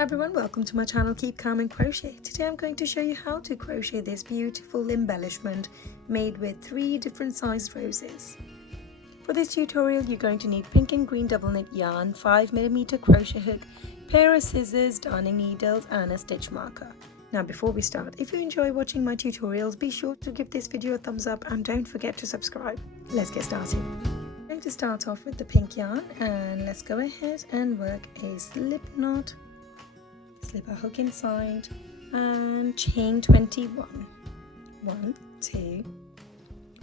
Hi everyone, welcome to my channel Keep Calm and Crochet. Today I'm going to show you how to crochet this beautiful embellishment made with 3 different sized roses. For this tutorial you're going to need pink and green double knit yarn, 5mm crochet hook, pair of scissors, darning needles and a stitch marker. Now before we start, if you enjoy watching my tutorials, be sure to give this video a thumbs up and don't forget to subscribe. Let's get started. I'm going to start off with the pink yarn and let's go ahead and work a slip knot. Slip a hook inside and chain 21. 1, 2.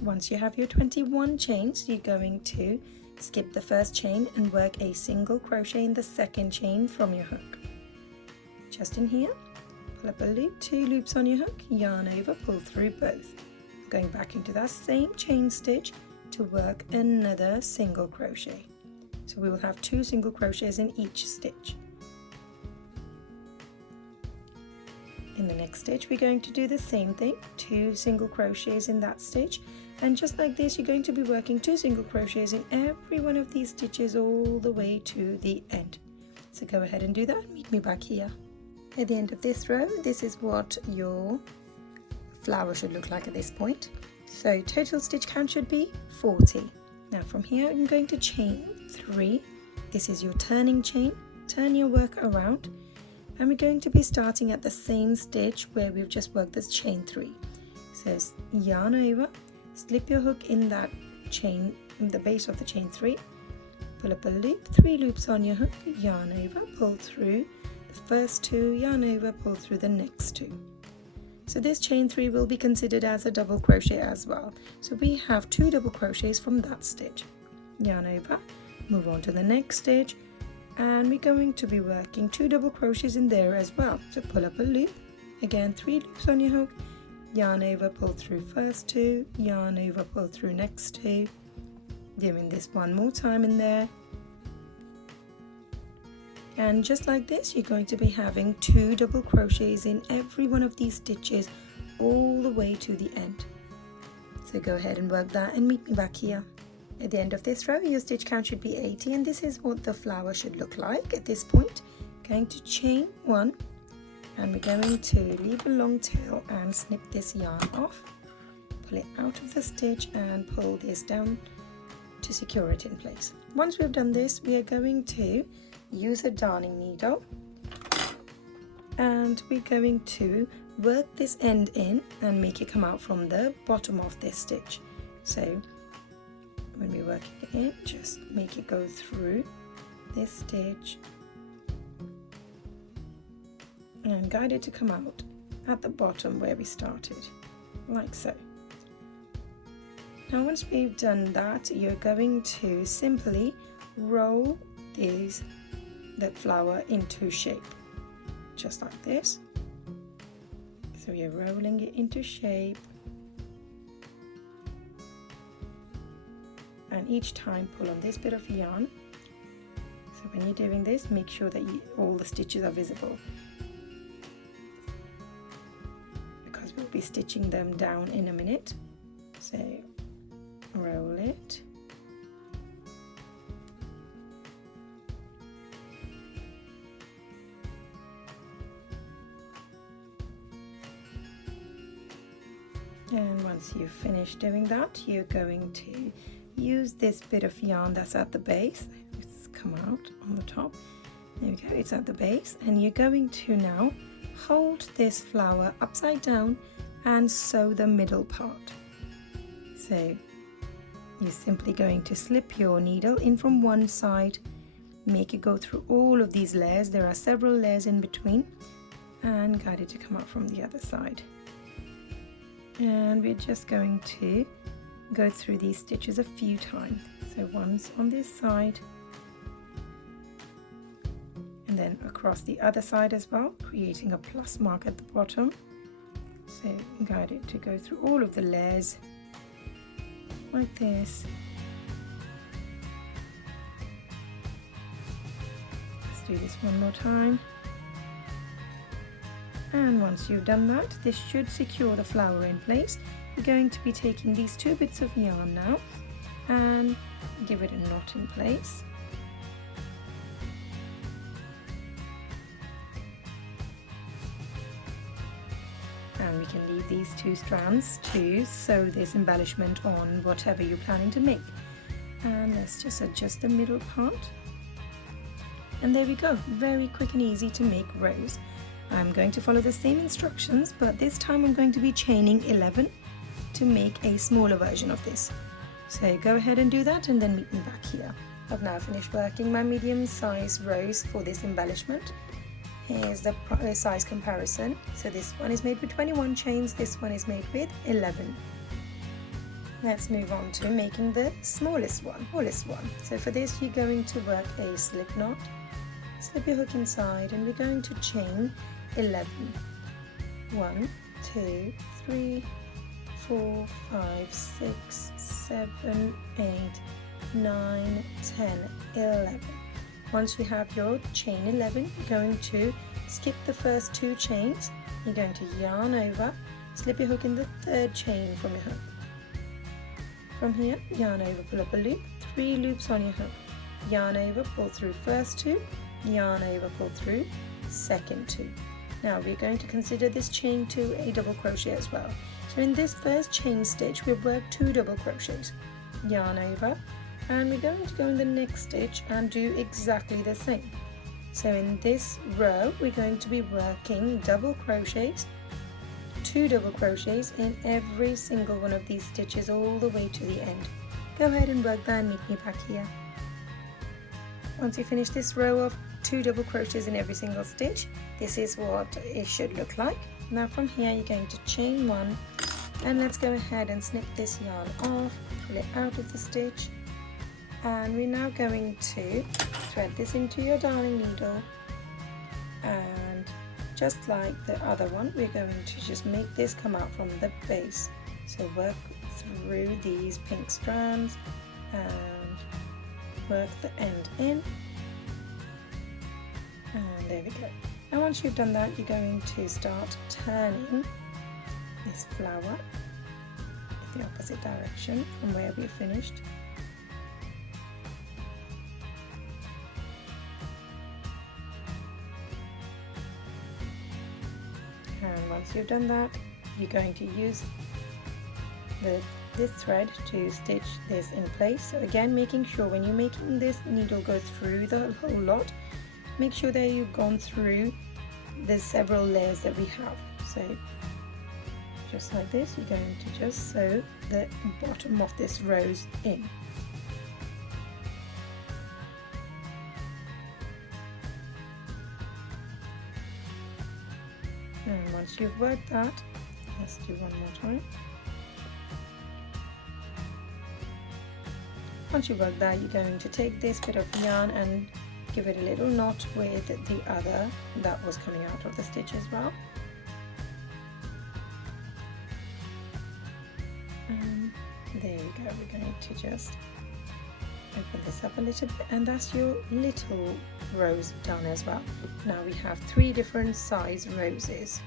Once you have your 21 chains, you're going to skip the first chain and work a single crochet in the second chain from your hook. Just in here, pull up a loop, 2 loops on your hook, yarn over, pull through both. Going back into that same chain stitch to work another single crochet. So we will have 2 single crochets in each stitch. In the next stitch we're going to do the same thing, 2 single crochets in that stitch, and just like this you're going to be working 2 single crochets in every one of these stitches all the way to the end. So go ahead and do that and meet me back here. At the end of this row, this is what your flower should look like at this point. So total stitch count should be 40. Now from here I'm going to chain 3. This is your turning chain. Turn your work around. And we're going to be starting at the same stitch where we've just worked this chain 3. So yarn over, slip your hook in that chain, in the base of the chain 3, pull up a loop, 3 loops on your hook, yarn over, pull through the first 2, yarn over, pull through the next 2. So this chain 3 will be considered as a double crochet as well. So we have 2 double crochets from that stitch. Yarn over, move on to the next stitch, and we're going to be working 2 double crochets in there as well. So pull up a loop, again 3 loops on your hook, yarn over, pull through first 2, yarn over, pull through next 2, doing this one more time in there. And just like this you're going to be having 2 double crochets in every one of these stitches all the way to the end. So go ahead and work that and meet me back here. At the end of this row your stitch count should be 80, and this is what the flower should look like at this point. Going to chain 1 and we're going to leave a long tail and snip this yarn off, pull it out of the stitch and pull this down to secure it in place. Once we've done this we are going to use a darning needle and we're going to work this end in and make it come out from the bottom of this stitch. So when we're working it in, just make it go through this stitch and guide it to come out at the bottom where we started, like so. Now once we've done that, you're going to simply roll the flower into shape, just like this. So you're rolling it into shape. And each time pull on this bit of yarn. So when you're doing this, make sure that all the stitches are visible, because we'll be stitching them down in a minute. So roll it, and once you've finished doing that you're going to use this bit of yarn that's at the base. It's come out on the top. There we go, it's at the base, and you're going to now hold this flower upside down and sew the middle part. So you're simply going to slip your needle in from one side, make it go through all of these layers, there are several layers in between, and guide it to come out from the other side. And we're just going to go through these stitches a few times. So once on this side and then across the other side as well, creating a plus mark at the bottom. So guide it to go through all of the layers like this. Let's do this one more time. And once you've done that, this should secure the flower in place. We're going to be taking these 2 bits of yarn now and give it a knot in place. And we can leave these 2 strands to sew this embellishment on whatever you're planning to make. And let's just adjust the middle part. And there we go, very quick and easy to make rows. I'm going to follow the same instructions, but this time I'm going to be chaining 11 to make a smaller version of this. So go ahead and do that and then meet me back here. I've now finished working my medium size rows for this embellishment. Here's the size comparison. So this one is made with 21 chains, this one is made with 11. Let's move on to making the smallest one. So for this you're going to work a slip knot, slip your hook inside, and we're going to chain 11. 1, 2, 3, 4, 5, 6, 7, 8, 9, 10, 11. Once you have your chain 11, you're going to skip the first 2 chains. You're going to yarn over, slip your hook in the 3rd chain from your hook. From here, yarn over, pull up a loop, 3 loops on your hook. Yarn over, pull through first 2, yarn over, pull through second 2. Now we're going to consider this chain 2 a double crochet as well. So in this first chain stitch, we've worked 2 double crochets. Yarn over, and we're going to go in the next stitch and do exactly the same. So in this row we're going to be working double crochets, 2 double crochets in every single one of these stitches all the way to the end. Go ahead and work that and meet me back here. Once you finish this row of 2 double crochets in every single stitch, this is what it should look like. Now from here you're going to chain 1, and let's go ahead and snip this yarn off, pull it out of the stitch. And we're now going to thread this into your darning needle, and just like the other one we're going to just make this come out from the base. So work through these pink strands and work the end in, and there we go. Now once you've done that, you're going to start turning this flower in the opposite direction from where we finished. And once you've done that, you're going to use this thread to stitch this in place. So again, making sure when you're making this needle go through the whole lot, make sure that you've gone through the several layers that we have. So just like this, you're going to just sew the bottom of this rose in. And once you've worked that, let's do one more time. Once you've worked that, you're going to take this bit of yarn and give it a little knot with the other that was coming out of the stitch as well. And there we go, we're going to just open this up a little bit, and that's your little rose done as well. Now we have 3 different size roses.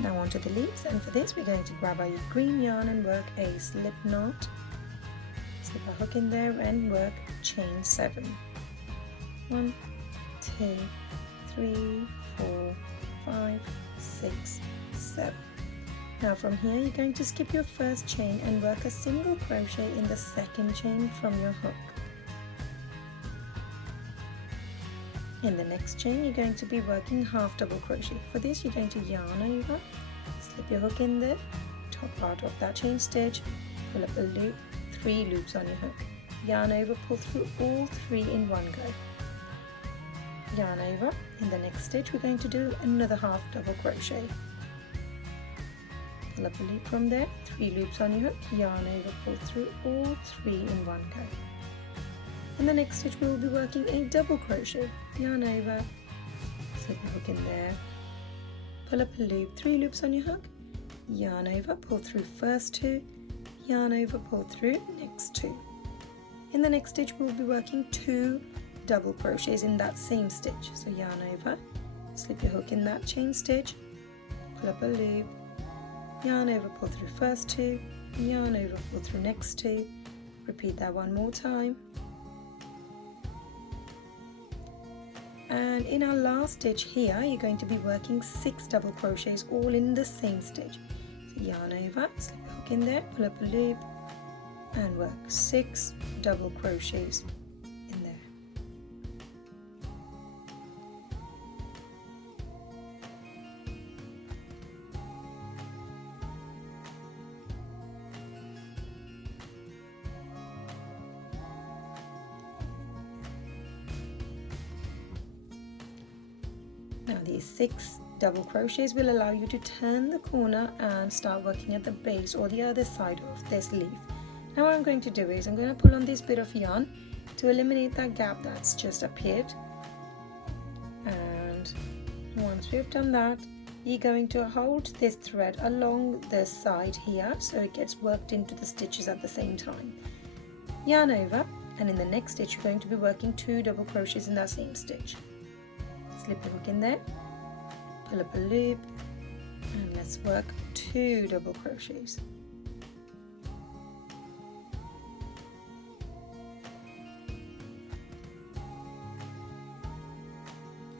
Now onto the leaves, and for this we're going to grab our green yarn and work a slip knot, slip a hook in there and work chain 7. 1, 2, 3, 4, 5, 6, 7. Now from here you're going to skip your first chain and work a single crochet in the second chain from your hook. In the next chain you're going to be working half double crochet. For this you're going to yarn over, slip your hook in the top part of that chain stitch, pull up a loop, 3 loops on your hook, yarn over, pull through all 3 in one go. Yarn over. In the next stitch we're going to do another half double crochet. Pull up a loop from there, 3 loops on your hook, yarn over, pull through all 3 in one go. In the next stitch we will be working a double crochet. Yarn over, slip your hook in there, pull up a loop, 3 loops on your hook, yarn over, pull through first 2, yarn over, pull through next 2. In the next stitch we will be working 2 double crochets in that same stitch. So yarn over, slip your hook in that chain stitch, pull up a loop, yarn over, pull through first 2, yarn over, pull through next 2. Repeat that one more time. And in our last stitch here, you're going to be working 6 double crochets all in the same stitch. So yarn over, slip a hook in there, pull up a loop, and work 6 double crochets in there. Now these 6 double crochets will allow you to turn the corner and start working at the base or the other side of this leaf. Now what I'm going to do is I'm going to pull on this bit of yarn to eliminate that gap that's just appeared. And once we've done that, you're going to hold this thread along the side here so it gets worked into the stitches at the same time. Yarn over, and in the next stitch you're going to be working 2 double crochets in that same stitch. Slip the hook in there, pull up a loop, and let's work 2 double crochets.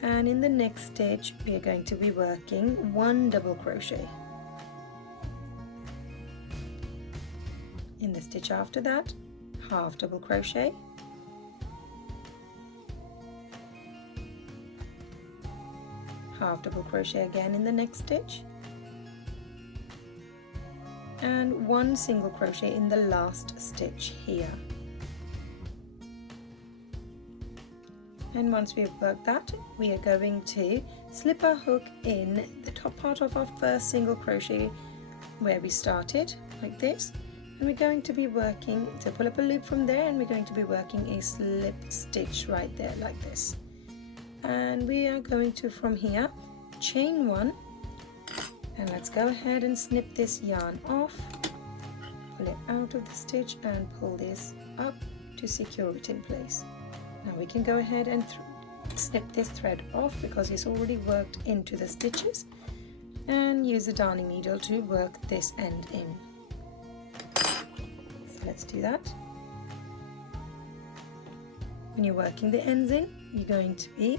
And in the next stitch we are going to be working 1 double crochet. In the stitch after that, half double crochet, half double crochet again in the next stitch, and 1 single crochet in the last stitch here. And once we've worked that, we are going to slip our hook in the top part of our first single crochet where we started, like this, and we're going to be working, so pull up a loop from there, and we're going to be working a slip stitch right there like this. And we are going to, from here, chain 1, and let's go ahead and snip this yarn off, pull it out of the stitch and pull this up to secure it in place. Now we can go ahead and snip this thread off because it's already worked into the stitches, and use the darning needle to work this end in. So let's do that. When you're working the ends in, you're going to be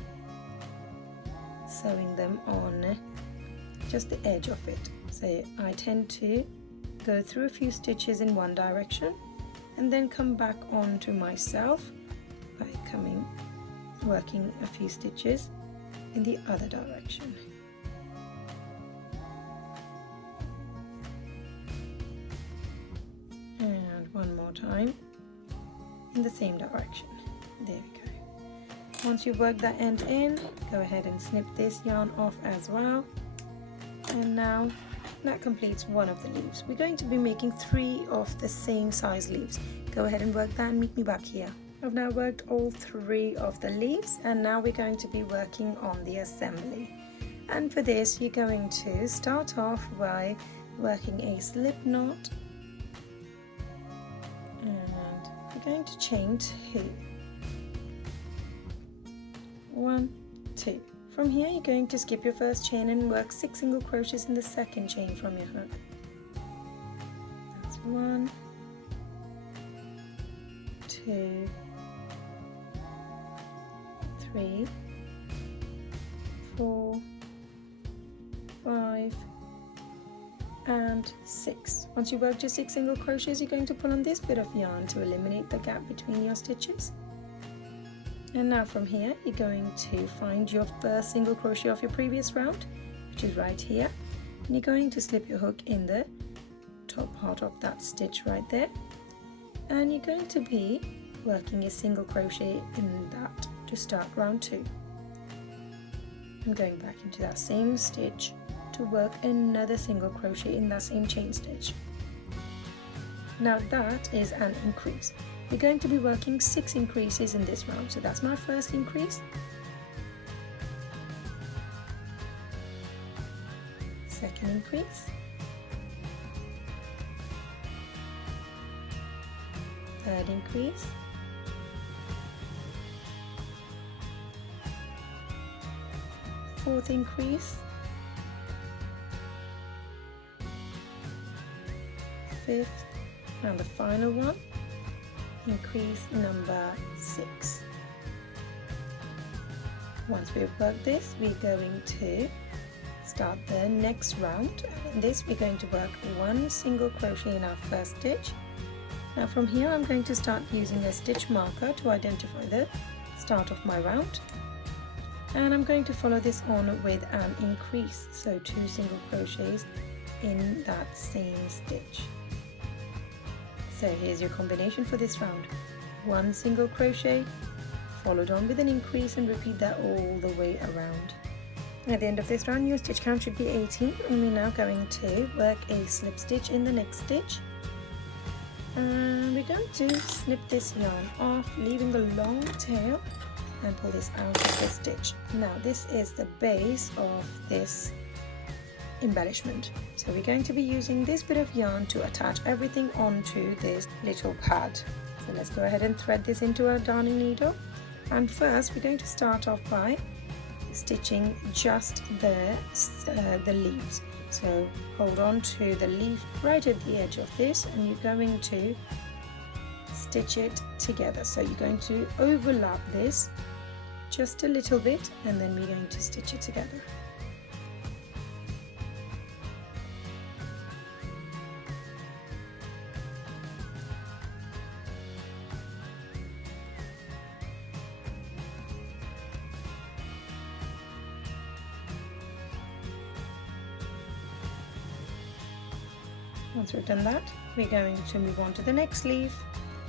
sewing them on just the edge of it. So I tend to go through a few stitches in one direction and then come back onto myself by working a few stitches in the other direction. And one more time in the same direction. There we go. Once you work that end in, go ahead and snip this yarn off as well. And now that completes one of the leaves. We're going to be making 3 of the same size leaves. Go ahead and work that and meet me back here. I've now worked all 3 of the leaves, and now we're going to be working on the assembly. And for this, you're going to start off by working a slip knot, and we're going to chain 2. 1, 2. From here, you're going to skip your first chain and work 6 single crochets in the second chain from your hook. That's 1, 2, 3, 4, 5, and 6. Once you work your 6 single crochets, you're going to pull on this bit of yarn to eliminate the gap between your stitches. And now from here, you're going to find your first single crochet of your previous round, which is right here, and you're going to slip your hook in the top part of that stitch right there, and you're going to be working a single crochet in that to start round 2. I'm going back into that same stitch to work another single crochet in that same chain stitch. Now that is an increase. We're going to be working 6 increases in this round, so that's my first increase, second increase, third increase, fourth increase, fifth, and the final one, increase number 6. Once we've worked this, we're going to start the next round, and in this we're going to work one single crochet in our first stitch. Now from here I'm going to start using a stitch marker to identify the start of my round, and I'm going to follow this on with an increase, so 2 single crochets in that same stitch. So here's your combination for this round: 1 single crochet followed on with an increase, and repeat that all the way around. At the end of this round your stitch count should be 18, and we're now going to work a slip stitch in the next stitch, and we're going to snip this yarn off, leaving the long tail, and pull this out of the stitch. Now this is the base of this embellishment, so we're going to be using this bit of yarn to attach everything onto this little pad. So let's go ahead and thread this into our darning needle, and first we're going to start off by stitching just the leaves. So hold on to the leaf right at the edge of this, and you're going to stitch it together. So you're going to overlap this just a little bit, and then we're going to stitch it together. Once we've done that, we're going to move on to the next leaf.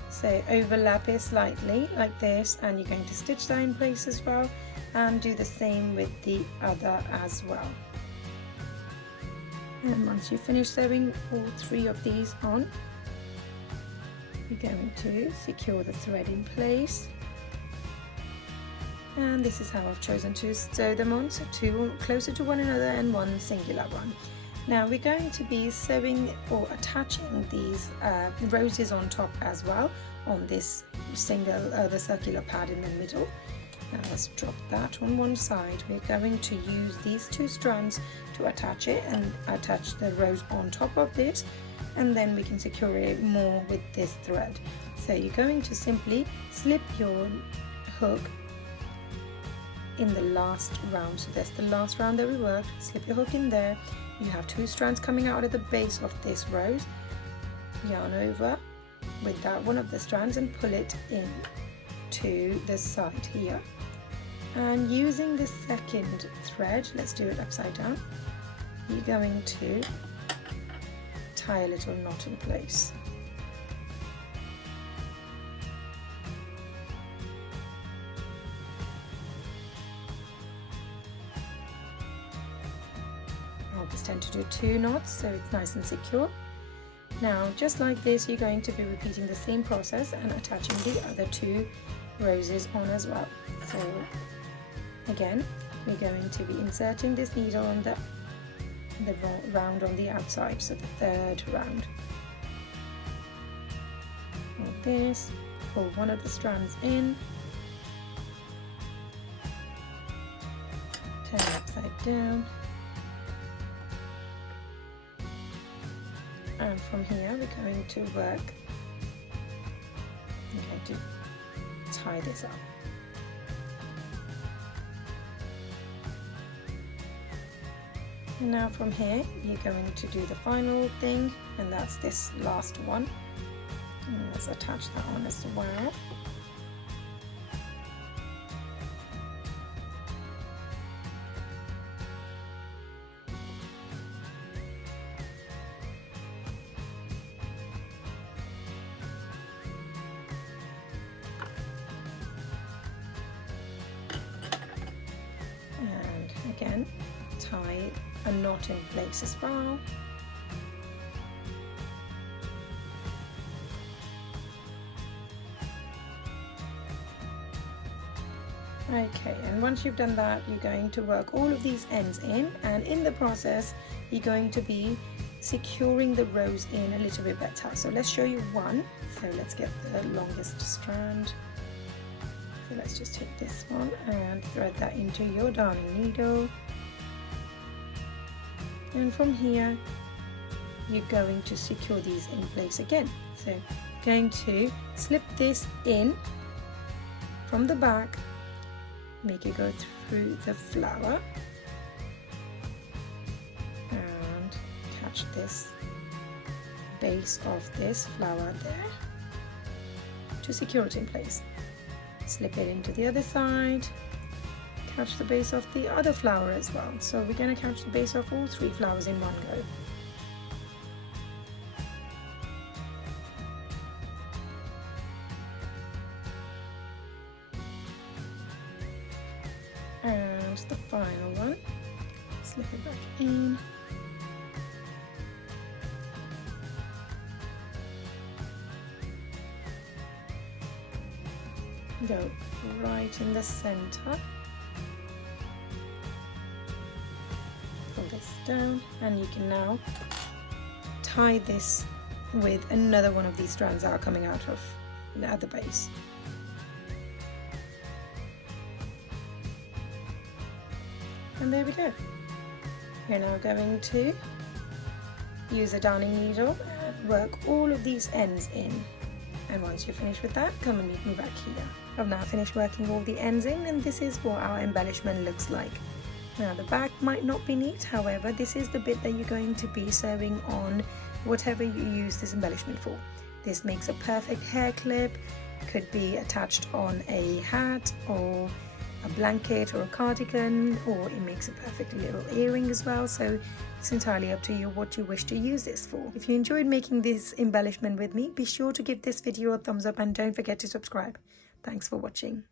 So overlap it slightly like this, and you're going to stitch that in place as well, and do the same with the other as well. And once you finish sewing all 3 of these on, you're going to secure the thread in place, and this is how I've chosen to sew them on, so 2 closer to one another and 1 singular one. Now we're going to be sewing or attaching these roses on top as well on this the circular pad in the middle. Now let's drop that on one side. We're going to use these 2 strands to attach it, and attach the rose on top of this, and then we can secure it more with this thread. So you're going to simply slip your hook in the last round. So that's the last round that we worked. Slip your hook in there. You have 2 strands coming out at the base of this rose. Yarn over with that one of the strands and pull it in to the side here. And using the second thread, let's do it upside down, you're going to tie a little knot in place. I always tend to do 2 knots so it's nice and secure. Now just like this, you're going to be repeating the same process and attaching the other 2 roses on as well. So again, we're going to be inserting this needle on the round on the outside, so the 3rd round. Like this, pull one of the strands in, turn it upside down, and from here we're going to work, I'm going to tie this up. And now from here you're going to do the final thing, and that's this last one. And let's attach that on as well. And again, tie a knot in place as well. Okay, and once you've done that, you're going to work all of these ends in, and in the process you're going to be securing the rose in a little bit better. So let's show you one. So let's get the longest strand. So let's just take this one and thread that into your darning needle. And from here you're going to secure these in place again. So going to slip this in from the back, make it go through the flower and catch this base of this flower there to secure it in place. Slip it into the other side, catch the base of the other flower as well. So we're going to catch the base of all 3 flowers in one go. And the final one, slip it back in. Go right in the center. Pull this down, and you can now tie this with another one of these strands that are coming out of at the base. And there we go. You're now going to use a darning needle and work all of these ends in. And once you're finished with that, come and meet me back here. I've now finished working all the ends in, and this is what our embellishment looks like. Now the back might not be neat, however this is the bit that you're going to be sewing on whatever you use this embellishment for. This makes a perfect hair clip, could be attached on a hat or a blanket or a cardigan, or it makes a perfect little earring as well, so it's entirely up to you what you wish to use this for. If you enjoyed making this embellishment with me, be sure to give this video a thumbs up and don't forget to subscribe. Thanks for watching.